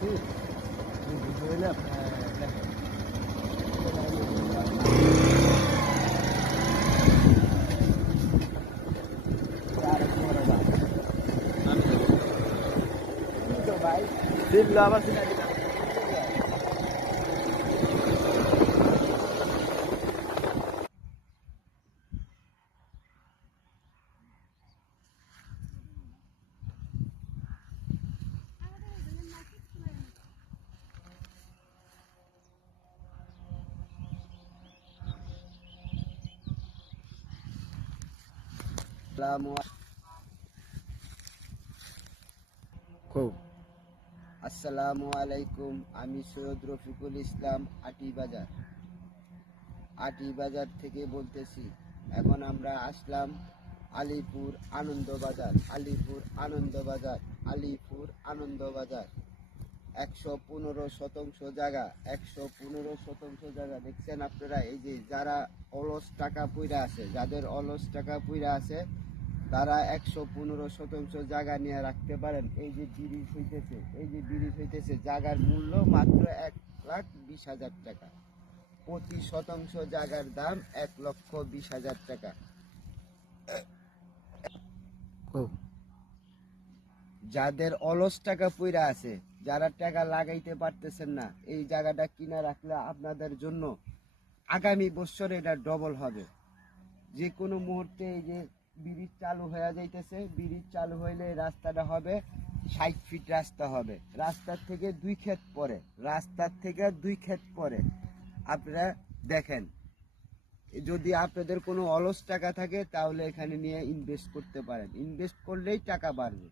করছি বুঝলাম। ভাই দিল্লা আবার সিনা দিলাম। আসসালামু আলাইকুম। আমি সৈয়দ রফিকুল ইসলাম আটি বাজার থেকে বলতেছি। এখন আমরা আসলাম আলিপুর আনন্দবাজার। 115 শতাংশ জায়গা, 115 শতাংশ জায়গা দেখছেন আপনারা। এই যে যারা অলস টাকা পইরা আছে, যাদের অলস টাকা পইরা আছে, তারা 115 শতাংশ জায়গা নিয়ে রাখতে পারেন। এই যে ব্রিজ হইতেছে, জায়গার মূল্য মাত্র 1,20,000 টাকা। প্রতি শতাংশ জায়গার দাম 1,20,000 টাকা। যাদের অলস টাকা পইরা আছে, যারা টাকা লাগাইতে পারতেছেন না, এই জায়গাটা কিনা রাখলে আপনাদের জন্য আগামী বছর এটা ডবল হবে। যে কোনো মুহূর্তে এই যে ব্রিজ চালু হয়ে যাইতেছে, ব্রিজ চালু হইলে রাস্তাটা হবে 60 ফিট রাস্তা হবে। রাস্তার থেকে 2 ক্ষেত পরে আপনারা দেখেন। যদি আপনাদের কোনো অলস টাকা থাকে তাহলে এখানে নিয়ে ইনভেস্ট করতে পারেন। ইনভেস্ট করলেই টাকা বাড়বে।